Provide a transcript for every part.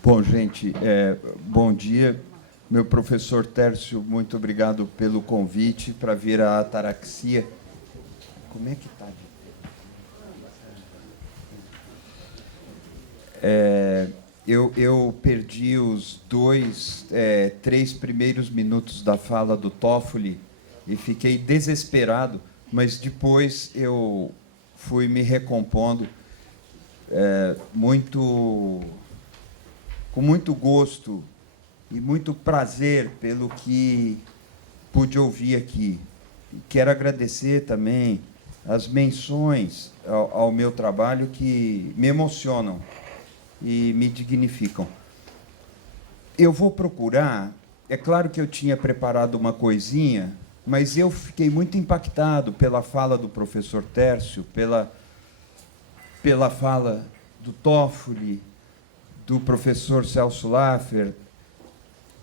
Bom, gente, bom dia. Meu professor Tércio, muito obrigado pelo convite para vir à Ataraxia. Como é que está? Eu perdi os três primeiros minutos da fala do Toffoli e fiquei desesperado, mas depois eu fui me recompondo com muito gosto e muito prazer pelo que pude ouvir aqui. Quero agradecer também as menções ao meu trabalho que me emocionam e me dignificam. Eu vou procurar, é claro que eu tinha preparado uma coisinha, mas eu fiquei muito impactado pela fala do professor Tércio, pela fala do Toffoli, do professor Celso Laffer,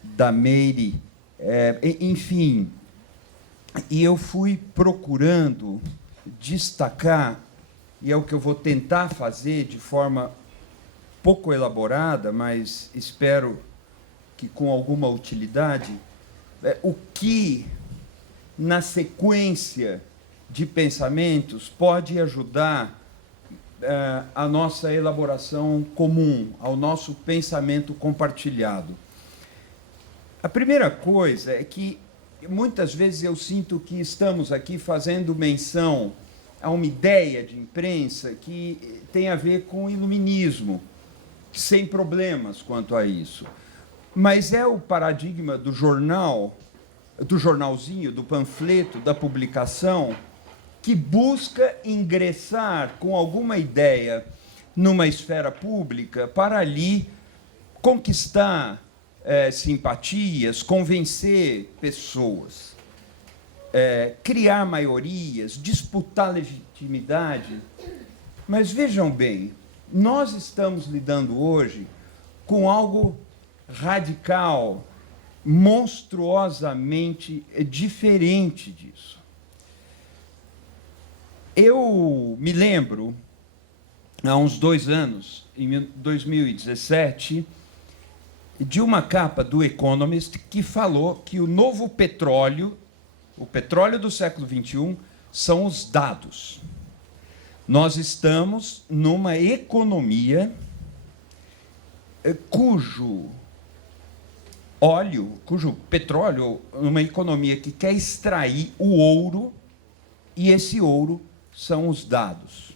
da Meire, enfim. E eu fui procurando destacar, e é o que eu vou tentar fazer de forma pouco elaborada, mas espero que com alguma utilidade, o que, na sequência de pensamentos, pode ajudar a nossa elaboração comum, ao nosso pensamento compartilhado. A primeira coisa é que, muitas vezes, eu sinto que estamos aqui fazendo menção a uma ideia de imprensa que tem a ver com o iluminismo, sem problemas quanto a isso. Mas é o paradigma do jornal, do jornalzinho, do panfleto, da publicação, que busca ingressar com alguma ideia numa esfera pública para ali conquistar simpatias, convencer pessoas, criar maiorias, disputar legitimidade. Mas vejam bem, nós estamos lidando hoje com algo radical, monstruosamente diferente disso. Eu me lembro, há uns 2 anos, em 2017, de uma capa do Economist que falou que o novo petróleo, o petróleo do século XXI, são os dados. Nós estamos numa economia cujo petróleo, uma economia que quer extrair o ouro, e esse ouro são os dados.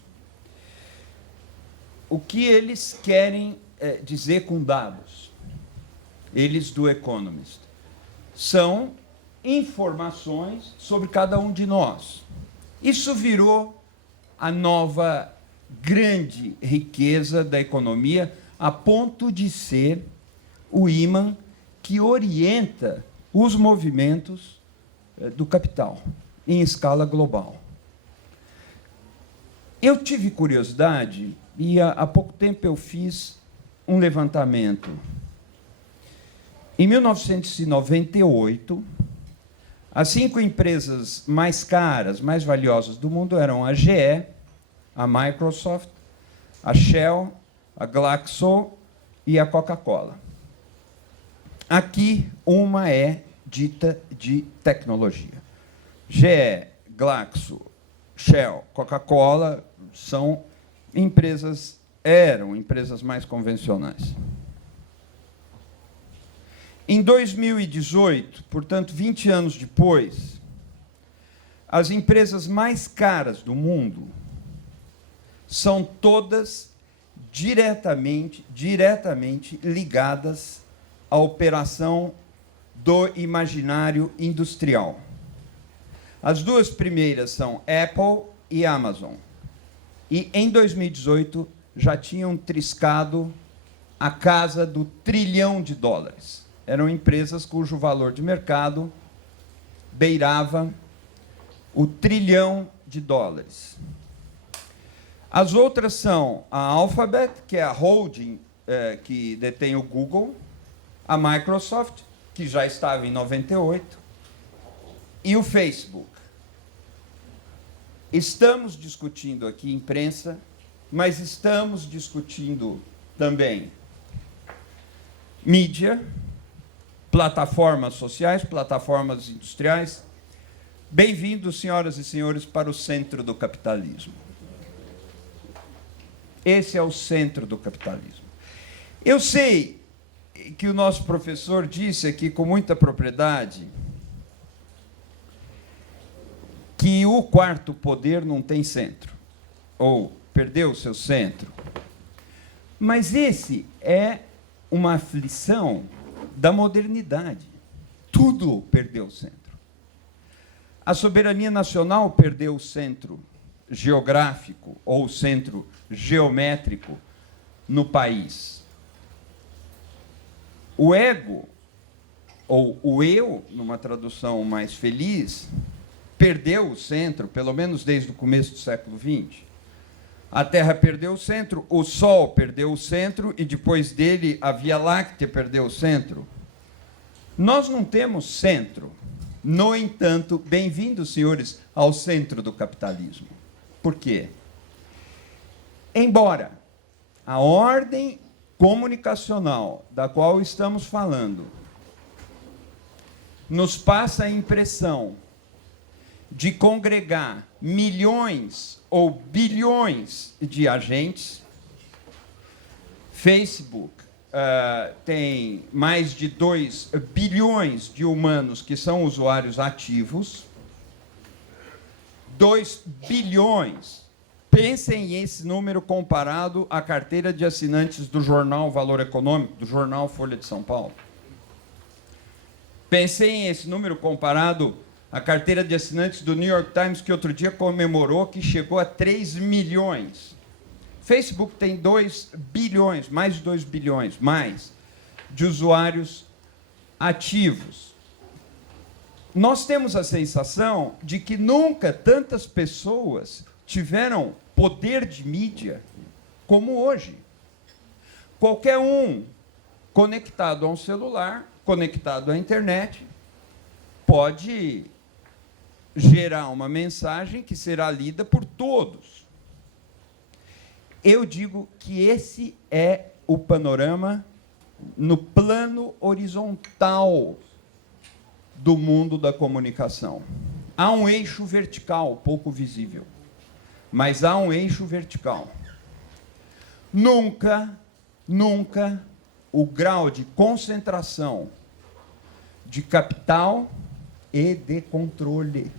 O que eles querem dizer com dados? Eles do Economist. São informações sobre cada um de nós. Isso virou a nova grande riqueza da economia, a ponto de ser o ímã que orienta os movimentos do capital em escala global. Eu tive curiosidade e há pouco tempo eu fiz um levantamento. Em 1998, as 5 empresas mais caras, mais valiosas do mundo eram a GE, a Microsoft, a Shell, a Glaxo e a Coca-Cola. Aqui, uma é dita de tecnologia. GE, Glaxo, Shell, Coca-Cola eram empresas mais convencionais. Em 2018, portanto, 20 anos depois, as empresas mais caras do mundo são todas diretamente ligadas à operação do imaginário industrial. As 2 primeiras são Apple e Amazon. E, em 2018, já tinham triscado a casa do $1 trilhão. Eram empresas cujo valor de mercado beirava o $1 trilhão. As outras são a Alphabet, que é a holding que detém o Google, a Microsoft, que já estava em 98, e o Facebook. Estamos discutindo aqui imprensa, mas estamos discutindo também mídia, plataformas sociais, plataformas industriais. Bem-vindos, senhoras e senhores, para o centro do capitalismo. Esse é o centro do capitalismo. Eu sei que o nosso professor disse aqui com muita propriedade que o quarto poder não tem centro, ou perdeu o seu centro. Mas esse é uma aflição da modernidade. Tudo perdeu o centro. A soberania nacional perdeu o centro geográfico ou o centro geométrico no país. O ego, ou o eu, numa tradução mais feliz, perdeu o centro, pelo menos desde o começo do século XX. A Terra perdeu o centro, o Sol perdeu o centro, e depois dele a Via Láctea perdeu o centro. Nós não temos centro. No entanto, bem-vindos, senhores, ao centro do capitalismo. Por quê? Embora a ordem comunicacional da qual estamos falando nos passa a impressão de congregar milhões ou bilhões de agentes. Facebook tem mais de 2 bilhões de humanos que são usuários ativos. 2 bilhões. Pensem esse número comparado à carteira de assinantes do jornal Valor Econômico, do jornal Folha de São Paulo. Pensem esse número comparado à carteira de assinantes do New York Times, que outro dia comemorou que chegou a 3 milhões. Facebook tem 2 bilhões, mais de 2 bilhões, mais, de usuários ativos. Nós temos a sensação de que nunca tantas pessoas tiveram poder de mídia como hoje. Qualquer um conectado a um celular, conectado à internet, pode gerar uma mensagem que será lida por todos. Eu digo que esse é o panorama no plano horizontal do mundo da comunicação. Há um eixo vertical, pouco visível, mas há um eixo vertical. Nunca o grau de concentração de capital e de controle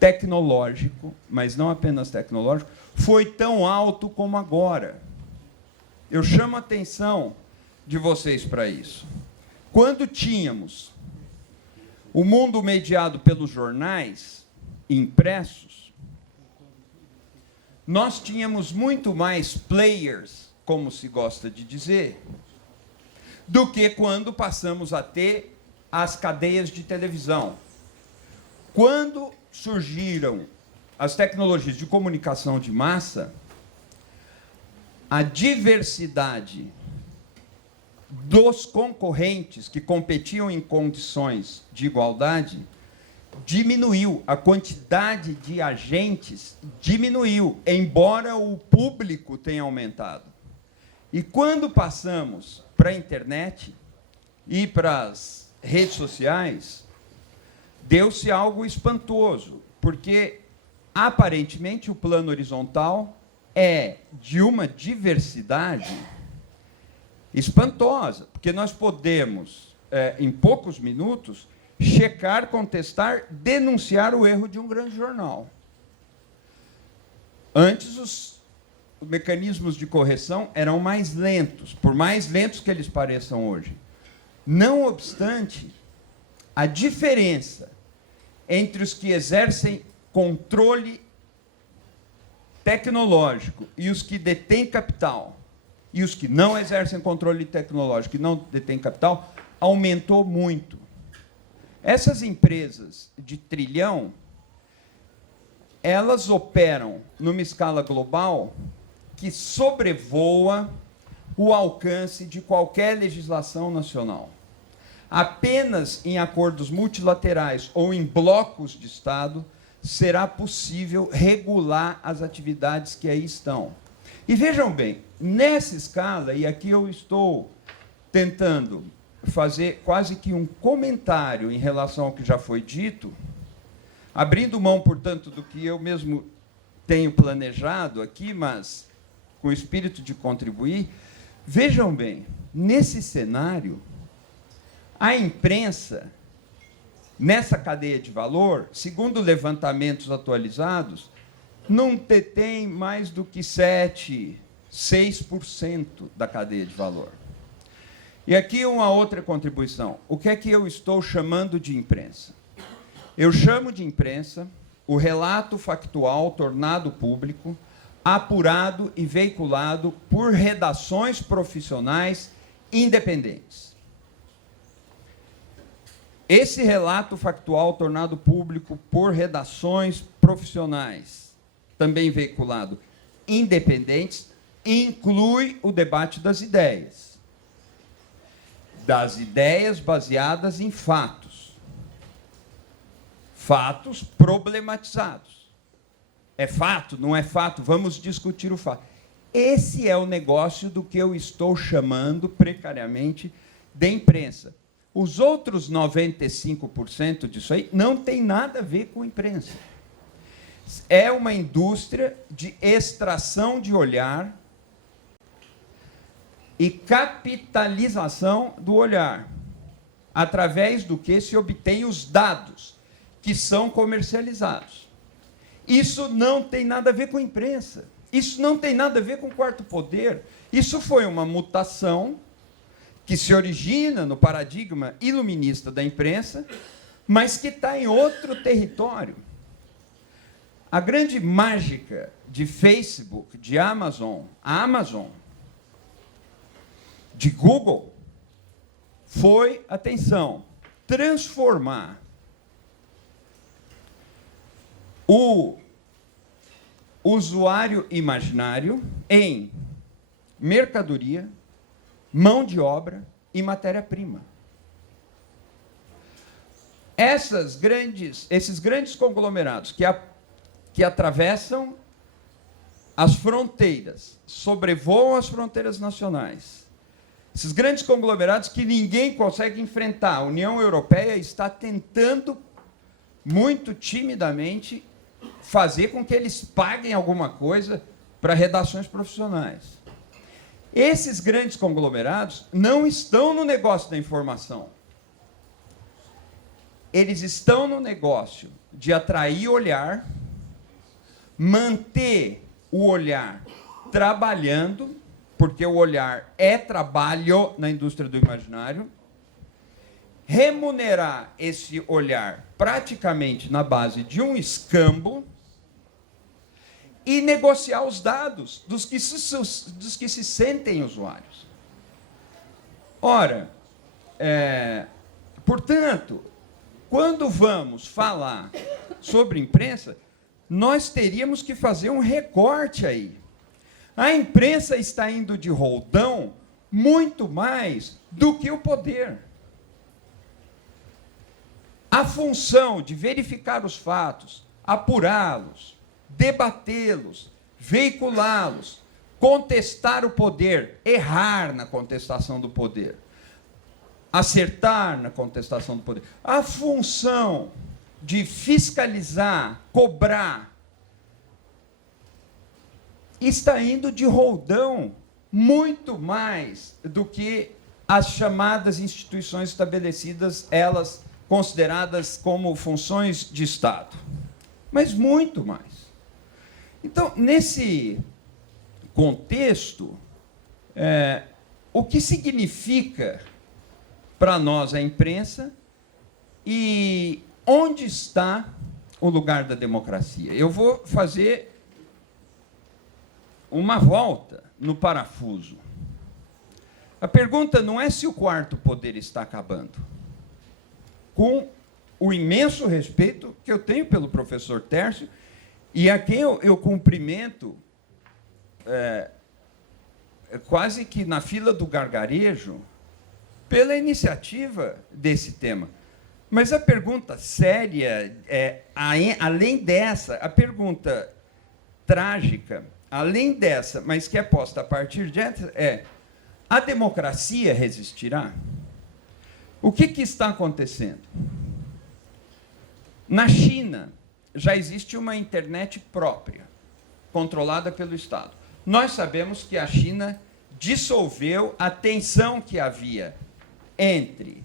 tecnológico, mas não apenas tecnológico, foi tão alto como agora. Eu chamo a atenção de vocês para isso. Quando tínhamos o mundo mediado pelos jornais impressos, nós tínhamos muito mais players, como se gosta de dizer, do que quando passamos a ter as cadeias de televisão. Quando surgiram as tecnologias de comunicação de massa, a diversidade dos concorrentes que competiam em condições de igualdade diminuiu, a quantidade de agentes diminuiu, embora o público tenha aumentado. E quando passamos para a internet e para as redes sociais, deu-se algo espantoso, porque aparentemente o plano horizontal é de uma diversidade espantosa, porque nós podemos, em poucos minutos, checar, contestar, denunciar o erro de um grande jornal. Antes, os mecanismos de correção eram mais lentos, por mais lentos que eles pareçam hoje. Não obstante, a diferença entre os que exercem controle tecnológico e os que detêm capital, e os que não exercem controle tecnológico e não detêm capital, aumentou muito. Essas empresas de trilhão, elas operam numa escala global que sobrevoa o alcance de qualquer legislação nacional. Apenas em acordos multilaterais ou em blocos de Estado será possível regular as atividades que aí estão. E vejam bem, nessa escala, e aqui eu estou tentando fazer quase que um comentário em relação ao que já foi dito, abrindo mão, portanto, do que eu mesmo tenho planejado aqui, mas com o espírito de contribuir. Vejam bem, nesse cenário, a imprensa, nessa cadeia de valor, segundo levantamentos atualizados, não detém mais do que 6% da cadeia de valor. E aqui uma outra contribuição. O que é que eu estou chamando de imprensa? Eu chamo de imprensa o relato factual tornado público, apurado e veiculado por redações profissionais independentes. Esse relato factual tornado público por redações profissionais, também veiculado independentes, inclui o debate das ideias baseadas em fatos problematizados. É fato, não é fato? Vamos discutir o fato. Esse é o negócio do que eu estou chamando precariamente de imprensa. Os outros 95% disso aí não tem nada a ver com imprensa. É uma indústria de extração de olhar e capitalização do olhar, através do que se obtém os dados que são comercializados. Isso não tem nada a ver com imprensa. Isso não tem nada a ver com o quarto poder. Isso foi uma mutação que se origina no paradigma iluminista da imprensa, mas que está em outro território. A grande mágica de Facebook, de Amazon, de Google, foi, atenção, transformar o usuário imaginário em mercadoria, mão de obra e matéria-prima. Esses grandes conglomerados que atravessam as fronteiras, sobrevoam as fronteiras nacionais, esses grandes conglomerados que ninguém consegue enfrentar, a União Europeia está tentando, muito timidamente, fazer com que eles paguem alguma coisa para redações profissionais. Esses grandes conglomerados não estão no negócio da informação. Eles estão no negócio de atrair olhar, manter o olhar trabalhando, porque o olhar é trabalho na indústria do imaginário, remunerar esse olhar praticamente na base de um escambo e negociar os dados dos que se sentem usuários. Ora, portanto, quando vamos falar sobre imprensa, nós teríamos que fazer um recorte aí. A imprensa está indo de roldão muito mais do que o poder. A função de verificar os fatos, apurá-los, debatê-los, veiculá-los, contestar o poder, errar na contestação do poder, acertar na contestação do poder. A função de fiscalizar, cobrar, está indo de roldão muito mais do que as chamadas instituições estabelecidas, elas consideradas como funções de Estado. Mas muito mais. Então, nesse contexto, o que significa para nós a imprensa e onde está o lugar da democracia? Eu vou fazer uma volta no parafuso. A pergunta não é se o quarto poder está acabando. Com o imenso respeito que eu tenho pelo professor Tércio, e a quem eu cumprimento quase que na fila do gargarejo, pela iniciativa desse tema. Mas a pergunta séria, além dessa, a pergunta trágica, além dessa, mas que é posta a partir dessa, A democracia resistirá? O que está acontecendo? Na China, já existe uma internet própria, controlada pelo Estado. Nós sabemos que a China dissolveu a tensão que havia entre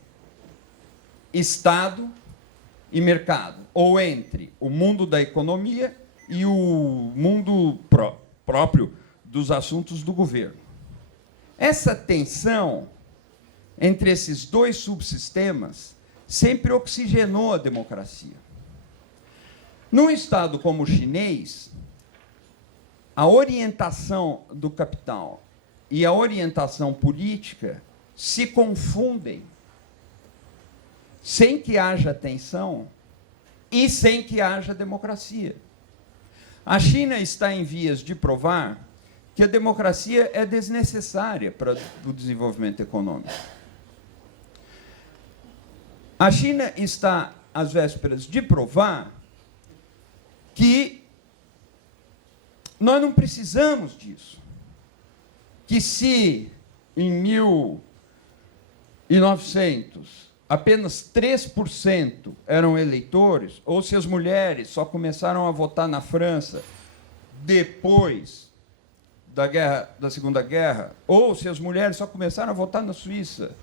Estado e mercado, ou entre o mundo da economia e o mundo próprio dos assuntos do governo. Essa tensão entre esses dois subsistemas sempre oxigenou a democracia. Num Estado como o chinês, a orientação do capital e a orientação política se confundem sem que haja tensão e sem que haja democracia. A China está em vias de provar que a democracia é desnecessária para o desenvolvimento econômico. A China está às vésperas de provar que nós não precisamos disso. Que se em 1900 apenas 3% eram eleitores, ou se as mulheres só começaram a votar na França depois da Segunda Guerra, ou se as mulheres só começaram a votar na Suíça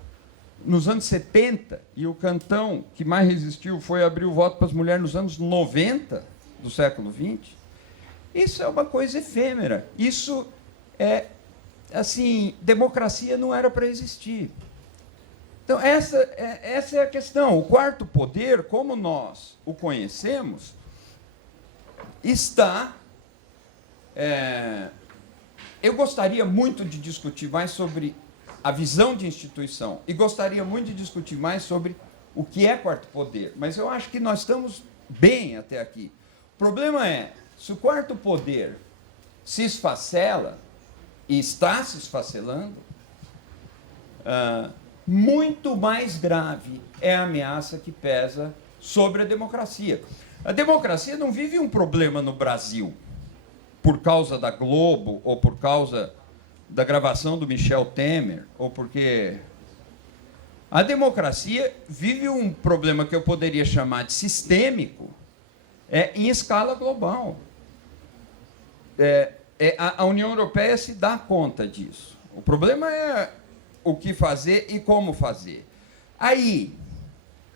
nos anos 70, e o cantão que mais resistiu foi abrir o voto para as mulheres nos anos 90 do século XX, isso é uma coisa efêmera. Isso é, assim, democracia não era para existir. Então, essa é a questão. O quarto poder, como nós o conhecemos, está... eu gostaria muito de discutir mais sobre a visão de instituição e gostaria muito de discutir mais sobre o que é quarto poder, mas eu acho que nós estamos bem até aqui. O problema é, se o quarto poder se esfacela, e está se esfacelando, muito mais grave é a ameaça que pesa sobre a democracia. A democracia não vive um problema no Brasil por causa da Globo, ou por causa da gravação do Michel Temer, ou porque... A democracia vive um problema que eu poderia chamar de sistêmico, em escala global. A União Europeia se dá conta disso. O problema é o que fazer e como fazer. Aí,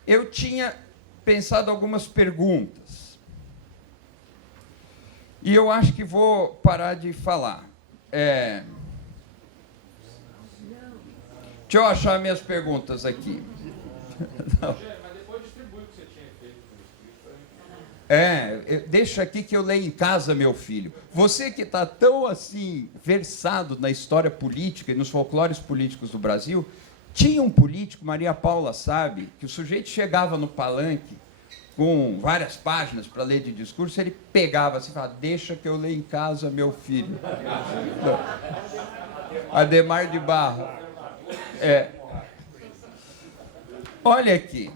eu tinha pensado algumas perguntas. E eu acho que vou parar de falar. Deixa eu achar minhas perguntas aqui. Não. Mas depois distribui o que você tinha feito. Deixa aqui que eu leio em casa, meu filho. Você que está tão assim versado na história política e nos folclores políticos do Brasil, tinha um político, Maria Paula sabe, que o sujeito chegava no palanque com várias páginas para ler de discurso, ele pegava assim e falava, deixa que eu leio em casa, meu filho. Adhemar de Barros. Olha aqui.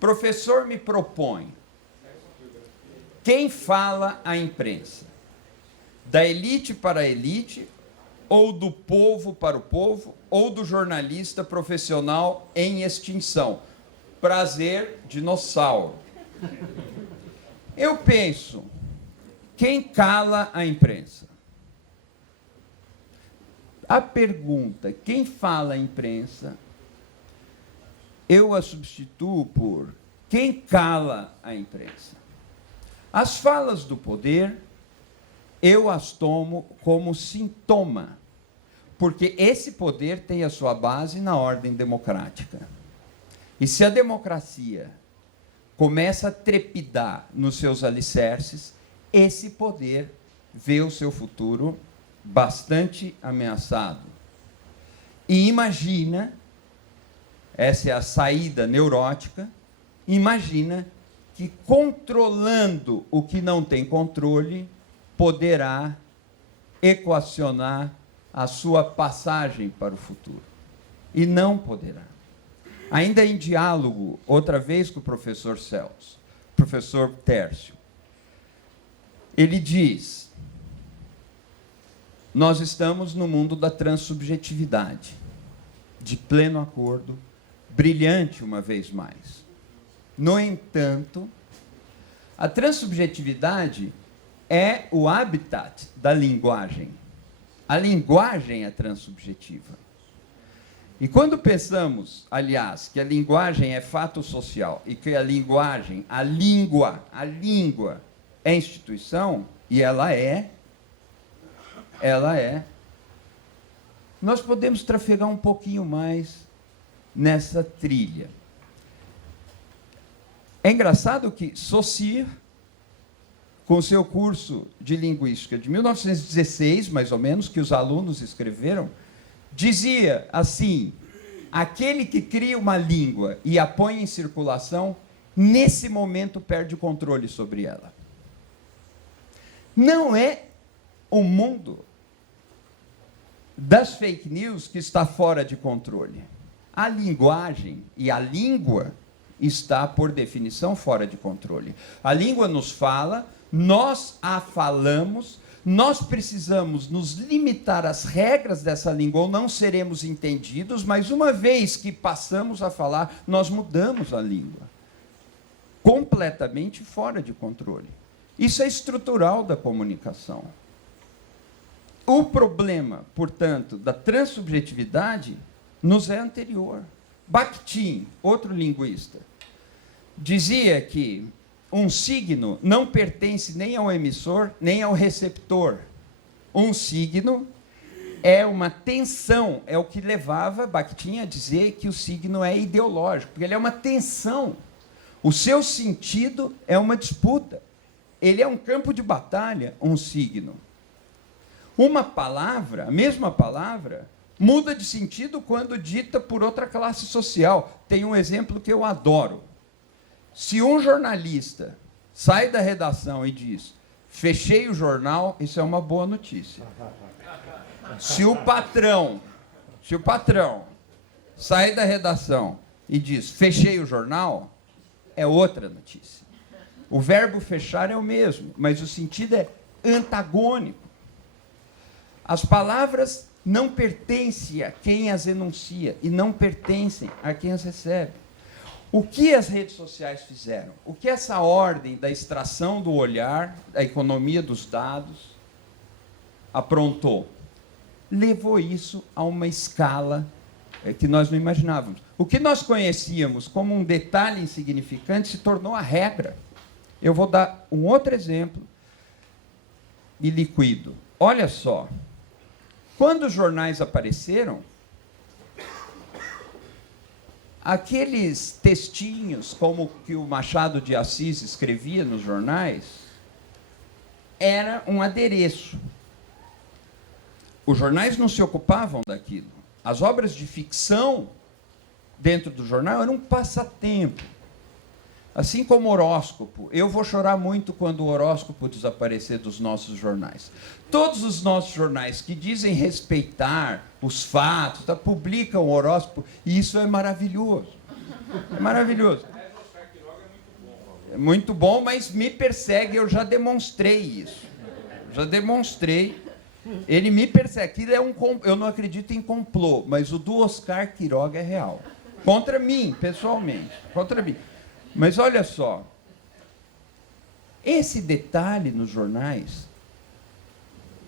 Professor me propõe. Quem fala a imprensa? Da elite para a elite, ou do povo para o povo, ou do jornalista profissional em extinção? Prazer, dinossauro. Eu penso, quem cala a imprensa? A pergunta, quem fala a imprensa, eu a substituo por quem cala a imprensa. As falas do poder, eu as tomo como sintoma, porque esse poder tem a sua base na ordem democrática. E se a democracia começa a trepidar nos seus alicerces, esse poder vê o seu futuro bastante ameaçado. E imagina, essa é a saída neurótica, imagina que controlando o que não tem controle, poderá equacionar a sua passagem para o futuro. E não poderá. Ainda em diálogo, outra vez com o professor Celso, professor Tércio, ele diz, nós estamos no mundo da transubjetividade, de pleno acordo, brilhante uma vez mais. No entanto, a transubjetividade é o habitat da linguagem. A linguagem é transubjetiva. E quando pensamos, aliás, que a linguagem é fato social e que a língua é instituição, e ela é, nós podemos trafegar um pouquinho mais nessa trilha. É engraçado que Saussure, com seu curso de linguística de 1916, mais ou menos, que os alunos escreveram, dizia assim: aquele que cria uma língua e a põe em circulação, nesse momento perde o controle sobre ela. Não é o mundo das fake news que está fora de controle. A linguagem e a língua está, por definição, fora de controle. A língua nos fala, nós a falamos, nós precisamos nos limitar às regras dessa língua ou não seremos entendidos, mas uma vez que passamos a falar, nós mudamos a língua. Completamente fora de controle. Isso é estrutural da comunicação. O problema, portanto, da transubjetividade nos é anterior. Bakhtin, outro linguista, dizia que um signo não pertence nem ao emissor, nem ao receptor. Um signo é uma tensão, é o que levava Bakhtin a dizer que o signo é ideológico, porque ele é uma tensão. O seu sentido é uma disputa. Ele é um campo de batalha, um signo. Uma palavra, a mesma palavra, muda de sentido quando dita por outra classe social. Tem um exemplo que eu adoro. Se um jornalista sai da redação e diz: fechei o jornal, isso é uma boa notícia. Se o patrão sai da redação e diz: fechei o jornal, é outra notícia. O verbo fechar é o mesmo, mas o sentido é antagônico. As palavras não pertencem a quem as enuncia e não pertencem a quem as recebe. O que as redes sociais fizeram? O que essa ordem da extração do olhar, da economia dos dados, aprontou? Levou isso a uma escala que nós não imaginávamos. O que nós conhecíamos como um detalhe insignificante se tornou a regra. Eu vou dar um outro exemplo e liquido. Olha só. Quando os jornais apareceram, aqueles textinhos, como que o Machado de Assis escrevia nos jornais, era um adereço. Os jornais não se ocupavam daquilo. As obras de ficção dentro do jornal eram um passatempo. Assim como o horóscopo. Eu vou chorar muito quando o horóscopo desaparecer dos nossos jornais. Todos os nossos jornais que dizem respeitar os fatos, publicam o horóscopo, e isso é maravilhoso. É maravilhoso. É muito bom, mas me persegue, eu já demonstrei isso. Já demonstrei. Ele me persegue. Aquilo é eu não acredito em complô, mas o do Oscar Quiroga é real. Contra mim, pessoalmente. Contra mim. Mas olha só, esse detalhe nos jornais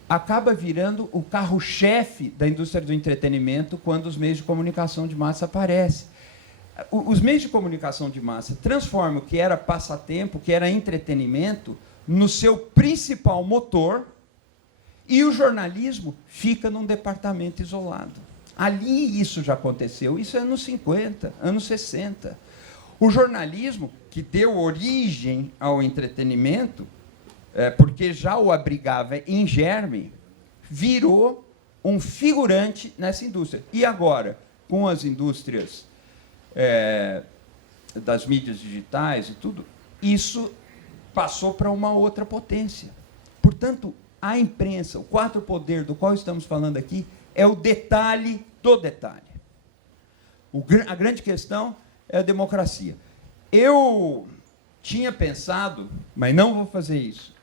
acaba virando o carro-chefe da indústria do entretenimento quando os meios de comunicação de massa aparecem. Os meios de comunicação de massa transformam o que era passatempo, o que era entretenimento, no seu principal motor, e o jornalismo fica num departamento isolado. Ali isso já aconteceu, isso é anos 50, anos 60. O jornalismo, que deu origem ao entretenimento, porque já o abrigava em germe, virou um figurante nessa indústria. E agora, com as indústrias das mídias digitais e tudo, isso passou para uma outra potência. Portanto, a imprensa, o quarto poder do qual estamos falando aqui, é o detalhe do detalhe. A grande questão é a democracia. Eu tinha pensado, mas não vou fazer isso,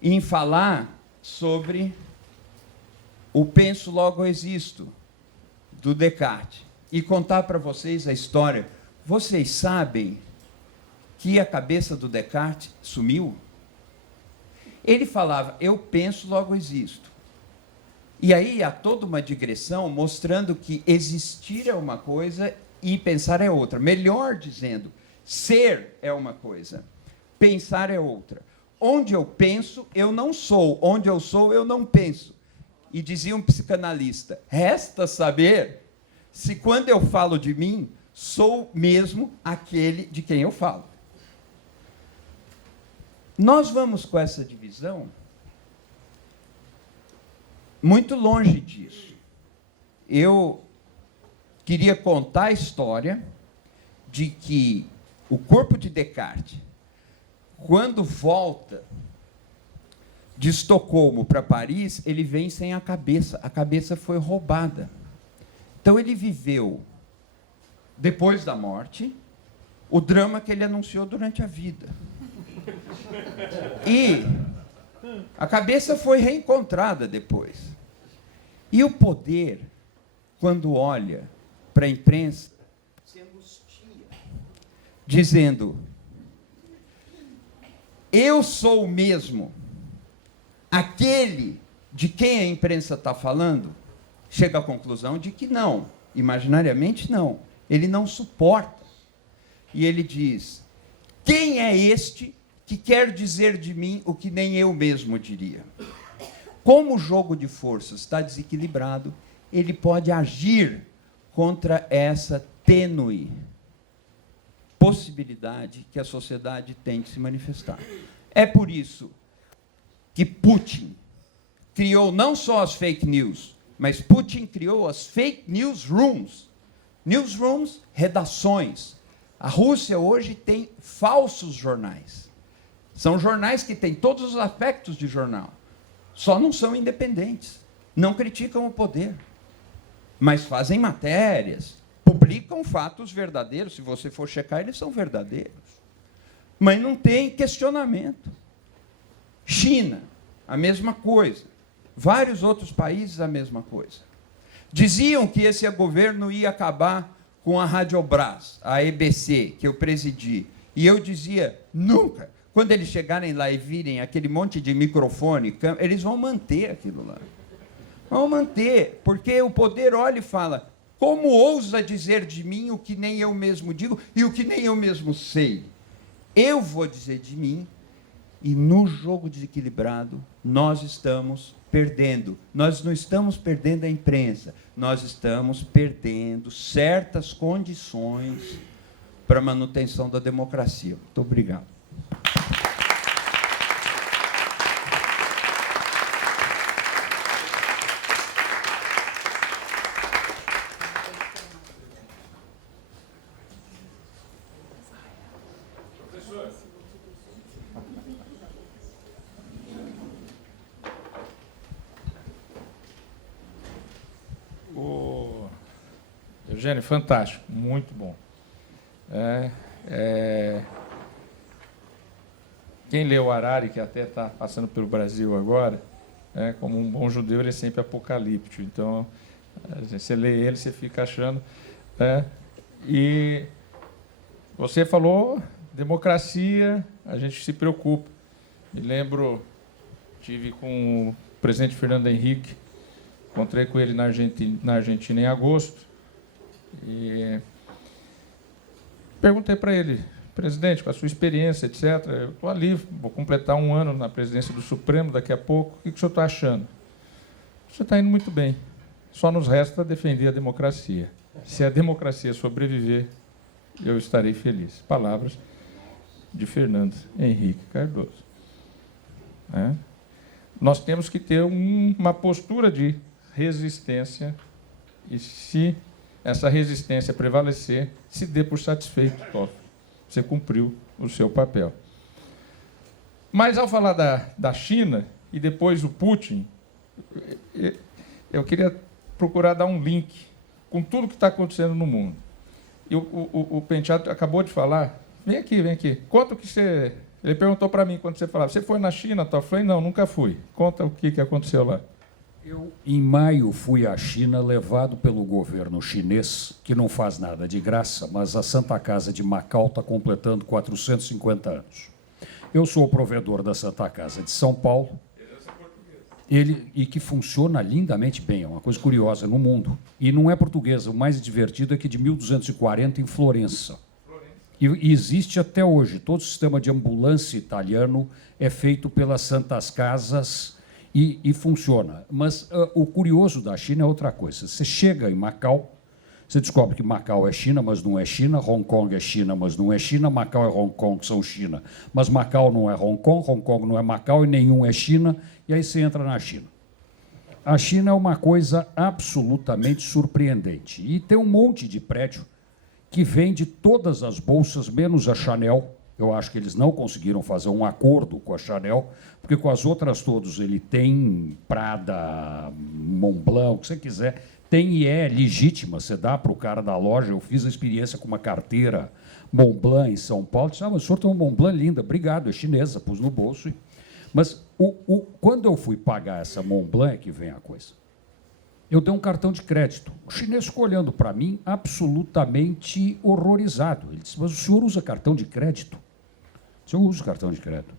em falar sobre o penso logo existo, do Descartes, e contar para vocês a história. Vocês sabem que a cabeça do Descartes sumiu? Ele falava, eu penso, logo existo. E aí há toda uma digressão mostrando que existir é uma coisa e pensar é outra. Melhor dizendo, ser é uma coisa, pensar é outra. Onde eu penso, eu não sou. Onde eu sou, eu não penso. E dizia um psicanalista, resta saber se quando eu falo de mim, sou mesmo aquele de quem eu falo. Nós vamos com essa divisão muito longe disso. Eu queria contar a história de que o corpo de Descartes, quando volta de Estocolmo para Paris, ele vem sem a cabeça foi roubada. Então ele viveu, depois da morte, o drama que ele anunciou durante a vida. E a cabeça foi reencontrada depois. E o poder, quando olha para a imprensa, se angustia, dizendo, eu sou mesmo aquele de quem a imprensa está falando, chega à conclusão de que não, imaginariamente não. Ele não suporta. E ele diz, quem é este que quer dizer de mim o que nem eu mesmo diria? Como o jogo de forças está desequilibrado, ele pode agir contra essa tênue possibilidade que a sociedade tem de se manifestar. É por isso que Putin criou não só as fake news, mas Putin criou as fake newsrooms. Newsrooms, redações. A Rússia hoje tem falsos jornais. São jornais que têm todos os aspectos de jornal. Só não são independentes. Não criticam o poder. Mas fazem matérias, publicam fatos verdadeiros. Se você for checar, eles são verdadeiros. Mas não tem questionamento. China, a mesma coisa. Vários outros países, a mesma coisa. Diziam que esse governo ia acabar com a Radiobras, a EBC, que eu presidi. E eu dizia, nunca. Quando eles chegarem lá e virem aquele monte de microfone, eles vão manter aquilo lá. Vão manter, porque o poder olha e fala, como ousa dizer de mim o que nem eu mesmo digo e o que nem eu mesmo sei? Eu vou dizer de mim, e no jogo desequilibrado, nós estamos perdendo. Nós não estamos perdendo a imprensa, nós estamos perdendo certas condições para a manutenção da democracia. Muito obrigado. Eugênio, fantástico, muito bom. Quem leu Harari, que até está passando pelo Brasil agora, como um bom judeu, ele é sempre apocalíptico. Então, você lê ele, você fica achando... E você falou democracia, a gente se preocupa. Me lembro, tive com o presidente Fernando Henrique, encontrei com ele na Argentina em agosto, e perguntei para ele, presidente, com a sua experiência, etc., eu estou ali, vou completar 1 ano na presidência do Supremo daqui a pouco, o que o senhor está achando? Você está indo muito bem, só nos resta defender a democracia. Se a democracia sobreviver, eu estarei feliz. Palavras de Fernando Henrique Cardoso. Nós temos que ter uma postura de resistência e, se essa resistência prevalecer, se dê por satisfeito, você cumpriu o seu papel. Mas, ao falar da China e depois o Putin, eu queria procurar dar um link com tudo que está acontecendo no mundo. E o Penteado acabou de falar, vem aqui, conta o que você... Ele perguntou para mim quando você falava, você foi na China? Eu falei, não, nunca fui. Conta o que aconteceu lá. Eu, em maio, fui à China levado pelo governo chinês, que não faz nada de graça, mas a Santa Casa de Macau está completando 450 anos. Eu sou o provedor da Santa Casa de São Paulo, e que funciona lindamente bem, é uma coisa curiosa no mundo. E não é portuguesa, o mais divertido é que de 1240 em Florença. E existe até hoje, todo o sistema de ambulância italiano é feito pelas Santas Casas e funciona. Mas o curioso da China é outra coisa. Você chega em Macau, você descobre que Macau é China, mas não é China, Hong Kong é China, mas não é China, Macau e Hong Kong são China, mas Macau não é Hong Kong não é Macau e nenhum é China, e aí você entra na China. A China é uma coisa absolutamente surpreendente. E tem um monte de prédio que vende todas as bolsas, menos a Chanel. Eu acho que eles não conseguiram fazer um acordo com a Chanel, porque com as outras todas ele tem Prada, Montblanc, o que você quiser, tem e é legítima, você dá para o cara da loja. Eu fiz a experiência com uma carteira Montblanc em São Paulo, disse, mas o senhor tem uma Montblanc linda, obrigado, é chinesa, pus no bolso. Mas quando eu fui pagar essa Montblanc, que vem a coisa, eu dei um cartão de crédito. O chinês ficou olhando para mim absolutamente horrorizado. Ele disse, mas o senhor usa cartão de crédito? Eu uso cartão de crédito.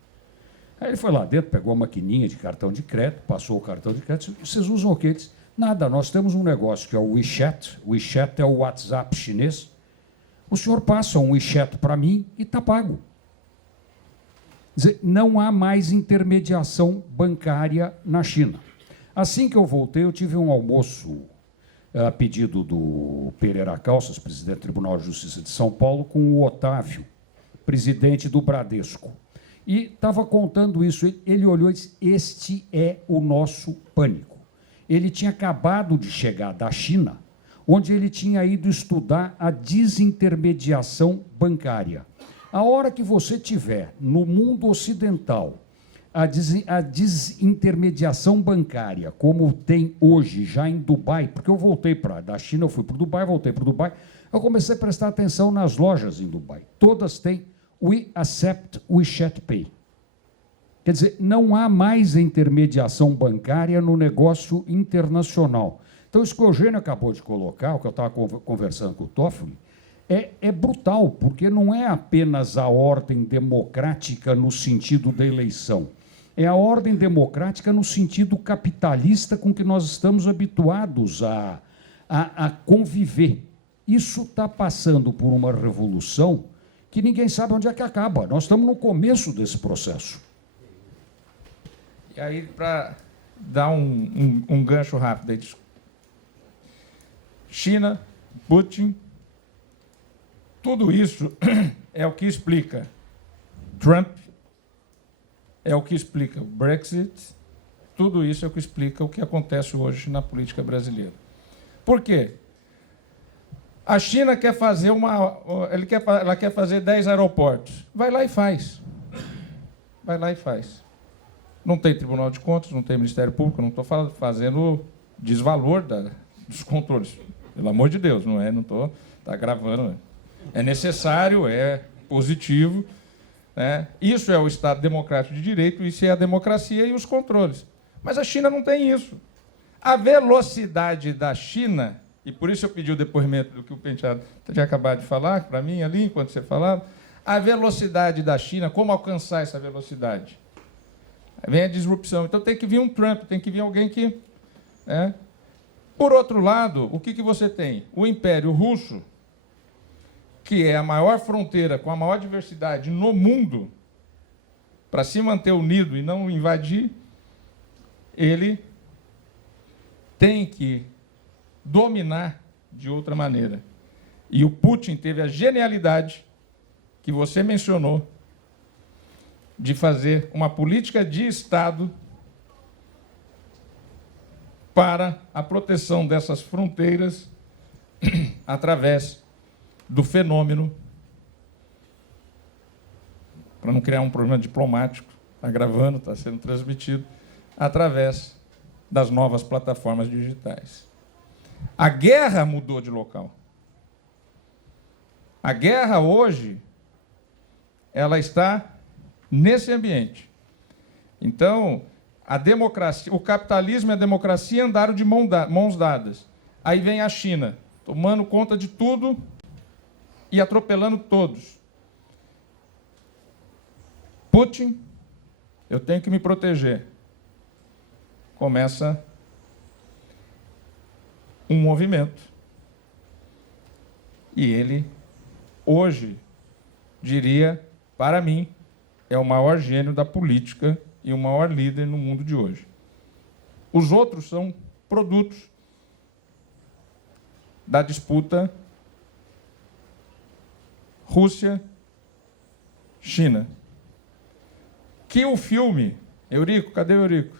Aí ele foi lá dentro, pegou a maquininha de cartão de crédito, passou o cartão de crédito. Vocês usam o quê? Ele disse, nada, nós temos um negócio que é o WeChat. O WeChat é o WhatsApp chinês. O senhor passa um WeChat para mim e está pago. Quer dizer, não há mais intermediação bancária na China. Assim que eu voltei, eu tive um almoço a pedido do Pereira Calças, presidente do Tribunal de Justiça de São Paulo, com o Otávio, presidente do Bradesco. E estava contando isso. Ele olhou e disse, este é o nosso pânico. Ele tinha acabado de chegar da China, onde ele tinha ido estudar a desintermediação bancária. A hora que você tiver no mundo ocidental a desintermediação bancária, como tem hoje já em Dubai, porque eu voltei da China, eu fui para o Dubai, voltei para o Dubai, eu comecei a prestar atenção nas lojas em Dubai. Todas têm We Accept WeChat Pay. Quer dizer, não há mais intermediação bancária no negócio internacional. Então, isso que o Eugênio acabou de colocar, o que eu estava conversando com o Toffoli, é brutal, porque não é apenas a ordem democrática no sentido da eleição. É a ordem democrática no sentido capitalista com que nós estamos habituados a conviver. Isso está passando por uma revolução que ninguém sabe onde é que acaba. Nós estamos no começo desse processo. E aí, para dar um gancho rápido aí, China, Putin, tudo isso é o que explica Trump, é o que explica o Brexit, tudo isso é o que explica o que acontece hoje na política brasileira. Por quê? A China quer fazer ela quer fazer 10 aeroportos. Vai lá e faz. Vai lá e faz. Não tem Tribunal de Contas, não tem Ministério Público, não estou fazendo desvalor dos controles. Pelo amor de Deus, não é? Não estou. Está gravando. Né? É necessário, é positivo. Né? Isso é o Estado democrático de direito, isso é a democracia e os controles. Mas a China não tem isso. A velocidade da China, e por isso eu pedi o depoimento do que o Penteado tinha acabado de falar para mim ali, enquanto você falava, a velocidade da China, como alcançar essa velocidade? Vem a disrupção. Então tem que vir um Trump, tem que vir alguém que... Né? Por outro lado, o que você tem? O Império Russo, que é a maior fronteira com a maior diversidade no mundo, para se manter unido e não invadir, ele tem que dominar de outra maneira. E o Putin teve a genialidade, que você mencionou, de fazer uma política de Estado para a proteção dessas fronteiras através do fenômeno, para não criar um problema diplomático, está gravando, está sendo transmitido, através das novas plataformas digitais. A guerra mudou de local. A guerra hoje, ela está nesse ambiente. Então, A democracia, o capitalismo e a democracia andaram de mãos dadas. Aí vem a China, tomando conta de tudo e atropelando todos. Putin, eu tenho que me proteger. Começa um movimento. E ele, hoje, diria, para mim, é o maior gênio da política e o maior líder no mundo de hoje. Os outros são produtos da disputa Rússia-China. Que o filme... Eurico, cadê o Eurico?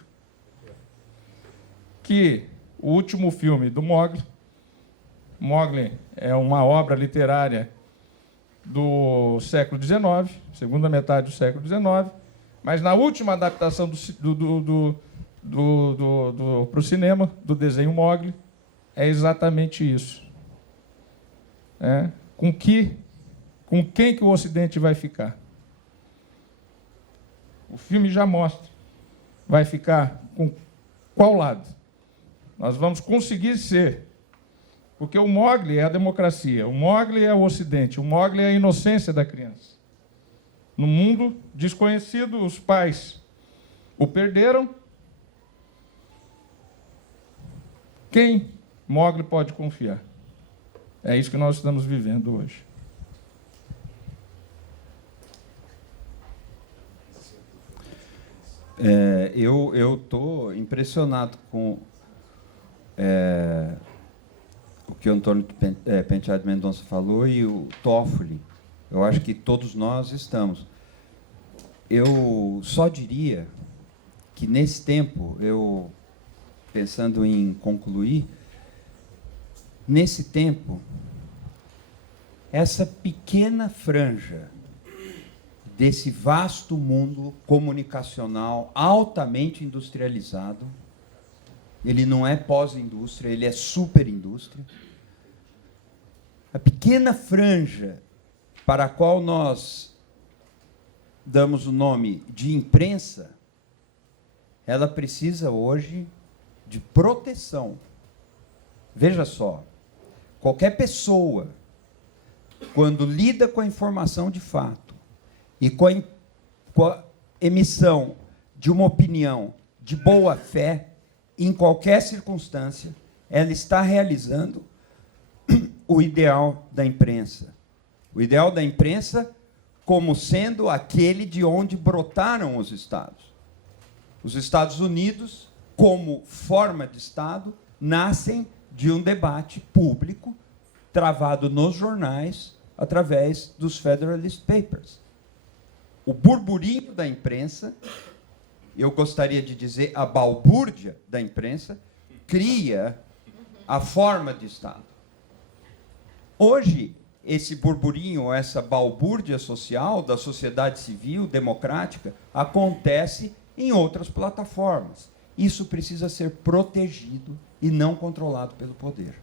Que o último filme do Mowgli... Mowgli é uma obra literária do século XIX, segunda metade do século XIX, mas na última adaptação para o cinema, do desenho Mowgli, é exatamente isso. Com quem que o Ocidente vai ficar? O filme já mostra. Vai ficar com qual lado? Nós vamos conseguir ser. Porque o Mowgli é a democracia, o Mowgli é o Ocidente, o Mowgli é a inocência da criança. No mundo desconhecido, os pais o perderam. Quem Mowgli pode confiar? É isso que nós estamos vivendo hoje. Eu estou impressionado com o que o Antônio Penteado Mendonça falou e o Toffoli. Eu acho que todos nós estamos. Eu só diria que, nesse tempo, pensando em concluir, nesse tempo, essa pequena franja desse vasto mundo comunicacional altamente industrializado, ele não é pós-indústria, ele é superindústria. A pequena franja para a qual nós damos o nome de imprensa, ela precisa hoje de proteção. Veja só, qualquer pessoa, quando lida com a informação de fato e com a emissão de uma opinião de boa fé, em qualquer circunstância, ela está realizando o ideal da imprensa. O ideal da imprensa como sendo aquele de onde brotaram os Estados. Os Estados Unidos, como forma de Estado, nascem de um debate público travado nos jornais através dos Federalist Papers. O burburinho da imprensa, eu gostaria de dizer a balbúrdia da imprensa, cria a forma de Estado. Hoje, esse burburinho, essa balbúrdia social da sociedade civil, democrática, acontece em outras plataformas. Isso precisa ser protegido e não controlado pelo poder.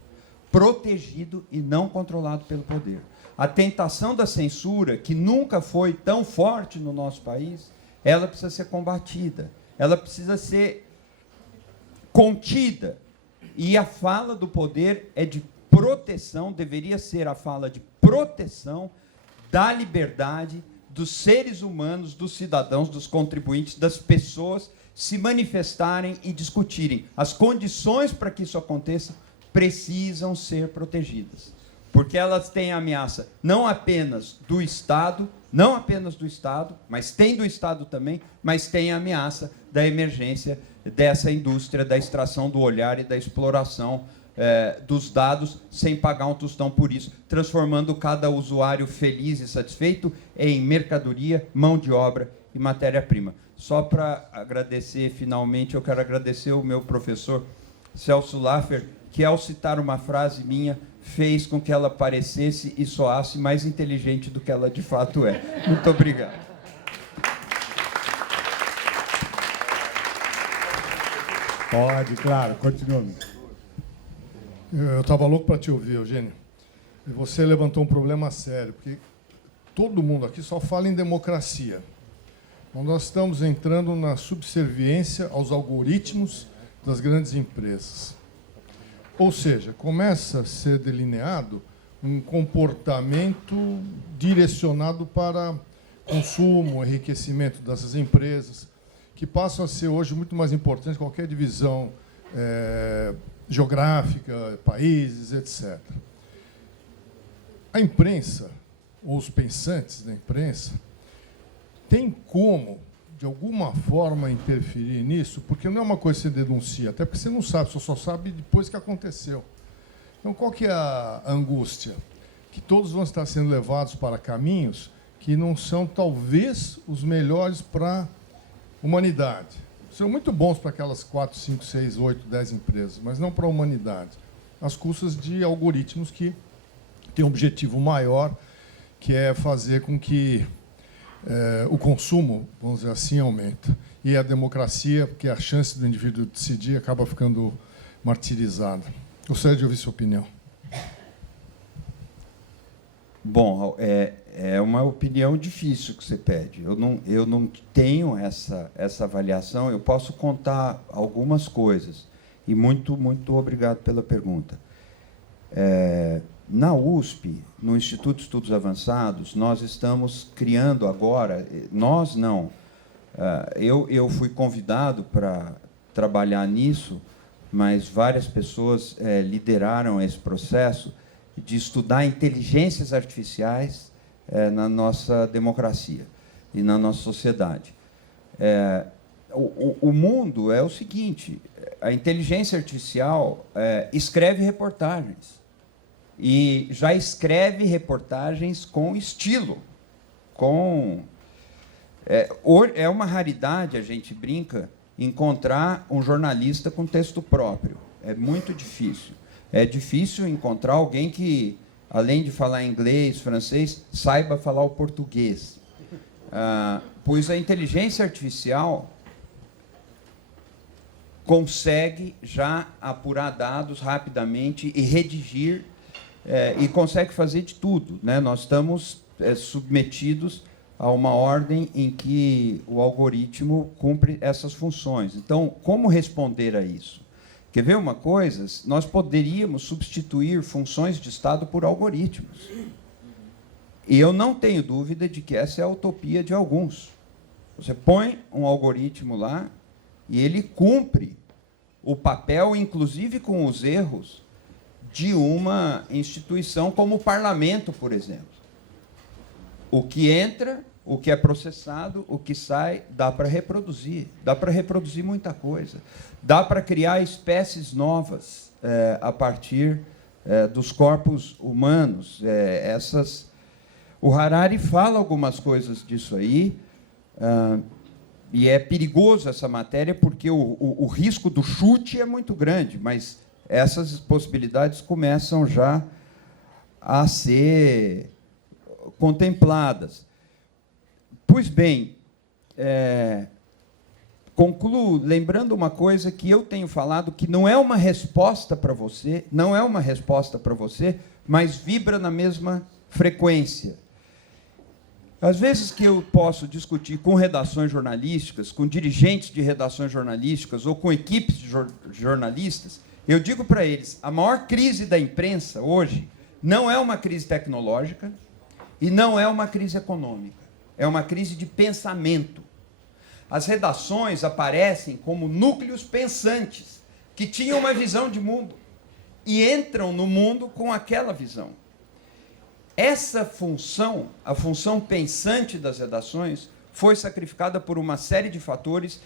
Protegido e não controlado pelo poder. A tentação da censura, que nunca foi tão forte no nosso país, ela precisa ser combatida, ela precisa ser contida. E a fala do poder é de proteção, deveria ser a fala de proteção da liberdade dos seres humanos, dos cidadãos, dos contribuintes, das pessoas se manifestarem e discutirem. As condições para que isso aconteça precisam ser protegidas, porque elas têm a ameaça não apenas do Estado, mas tem do Estado também, mas tem a ameaça da emergência dessa indústria da extração do olhar e da exploração dos dados sem pagar um tostão por isso, transformando cada usuário feliz e satisfeito em mercadoria, mão de obra e matéria-prima. Só para agradecer, finalmente, eu quero agradecer o meu professor Celso Laffer, que, ao citar uma frase minha, fez com que ela parecesse e soasse mais inteligente do que ela de fato é. Muito obrigado. Pode, claro, continuamos. Eu estava louco para te ouvir, Eugênio. E você levantou um problema sério, porque todo mundo aqui só fala em democracia. Então, nós estamos entrando na subserviência aos algoritmos das grandes empresas. Ou seja, começa a ser delineado um comportamento direcionado para consumo, enriquecimento dessas empresas, que passam a ser hoje muito mais importantes que qualquer divisão geográfica, países, etc. A imprensa, ou os pensantes da imprensa, tem como, de alguma forma, interferir nisso? Porque não é uma coisa que você denuncia, até porque você não sabe, você só sabe depois que aconteceu. Então, qual que é a angústia? Que todos vão estar sendo levados para caminhos que não são, talvez, os melhores para a humanidade. São muito bons para aquelas 4, 5, 6, 8, 10 empresas, mas não para a humanidade, às custas de algoritmos que têm um objetivo maior, que é fazer com que o consumo, vamos dizer assim, aumenta. E a democracia, porque a chance do indivíduo decidir acaba ficando martirizada. Gostaria de ouvir sua opinião. Bom, é uma opinião difícil que você pede. Eu não tenho essa avaliação. Eu posso contar algumas coisas. E muito obrigado pela pergunta. Na USP, no Instituto de Estudos Avançados, nós estamos criando agora... Nós não. Eu fui convidado para trabalhar nisso, mas várias pessoas lideraram esse processo de estudar inteligências artificiais na nossa democracia e na nossa sociedade. O mundo é o seguinte: a inteligência artificial escreve reportagens, e já escreve reportagens com estilo. É uma raridade, a gente brinca, encontrar um jornalista com texto próprio. É muito difícil. É difícil encontrar alguém que, além de falar inglês, francês, saiba falar o português. Pois a inteligência artificial consegue já apurar dados rapidamente e redigir, e consegue fazer de tudo, né? Nós estamos submetidos a uma ordem em que o algoritmo cumpre essas funções. Então, como responder a isso? Quer ver uma coisa? Nós poderíamos substituir funções de Estado por algoritmos. E eu não tenho dúvida de que essa é a utopia de alguns. Você põe um algoritmo lá e ele cumpre o papel, inclusive com os erros, de uma instituição como o parlamento, por exemplo. O que entra, o que é processado, o que sai, dá para reproduzir. Dá para reproduzir muita coisa. Dá para criar espécies novas a partir dos corpos humanos. O Harari fala algumas coisas disso aí, e é perigoso essa matéria, porque o risco do chute é muito grande, mas essas possibilidades começam já a ser contempladas. Pois bem, concluo lembrando uma coisa que eu tenho falado, que não é uma resposta para você, mas vibra na mesma frequência. Às vezes que eu posso discutir com redações jornalísticas, com dirigentes de redações jornalísticas ou com equipes de jornalistas, eu digo para eles: a maior crise da imprensa hoje não é uma crise tecnológica e não é uma crise econômica. É uma crise de pensamento. As redações aparecem como núcleos pensantes que tinham uma visão de mundo e entram no mundo com aquela visão. Essa função, a função pensante das redações, foi sacrificada por uma série de fatores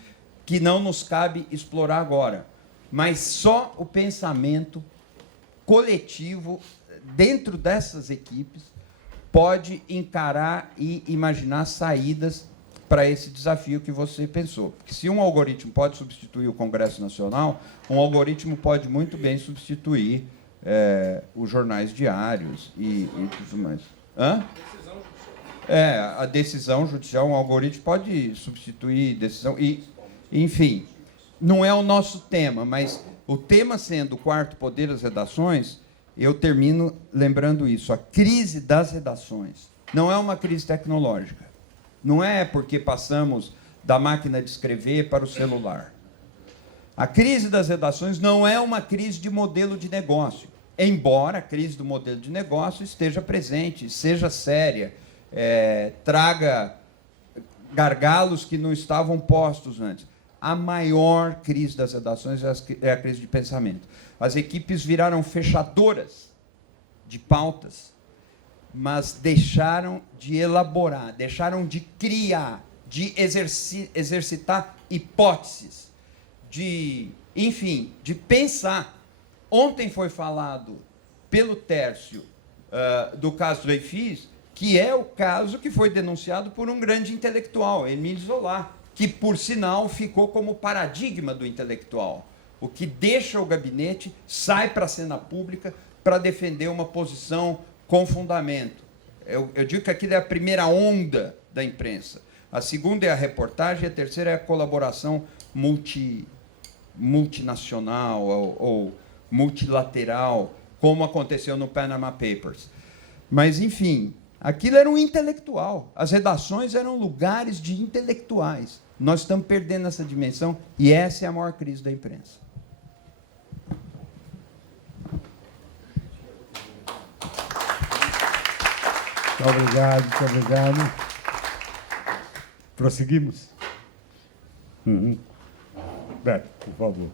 que não nos cabe explorar agora. Mas só o pensamento coletivo dentro dessas equipes pode encarar e imaginar saídas para esse desafio que você pensou. Porque se um algoritmo pode substituir o Congresso Nacional, um algoritmo pode muito bem substituir os jornais diários e tudo mais. Hã? A decisão judicial, um algoritmo pode substituir decisão. Enfim, não é o nosso tema, mas o tema sendo o quarto poder das redações, eu termino lembrando isso. A crise das redações não é uma crise tecnológica. Não é porque passamos da máquina de escrever para o celular. A crise das redações não é uma crise de modelo de negócio, embora a crise do modelo de negócio esteja presente, seja séria, traga gargalos que não estavam postos antes. A maior crise das redações é a crise de pensamento. As equipes viraram fechadoras de pautas, mas deixaram de elaborar, deixaram de criar, de exercitar hipóteses, enfim, de pensar. Ontem foi falado pelo Tércio do caso do EIFIS, que é o caso que foi denunciado por um grande intelectual, Émile Zola, que, por sinal, ficou como paradigma do intelectual. O que deixa o gabinete, sai para a cena pública para defender uma posição com fundamento. Eu digo que aquilo é a primeira onda da imprensa. A segunda é a reportagem, a terceira é a colaboração multinacional ou multilateral, como aconteceu no Panama Papers. Mas, enfim, aquilo era um intelectual. As redações eram lugares de intelectuais. Nós estamos perdendo essa dimensão e essa é a maior crise da imprensa. Muito obrigado, muito obrigado. Prosseguimos? Beto, por favor.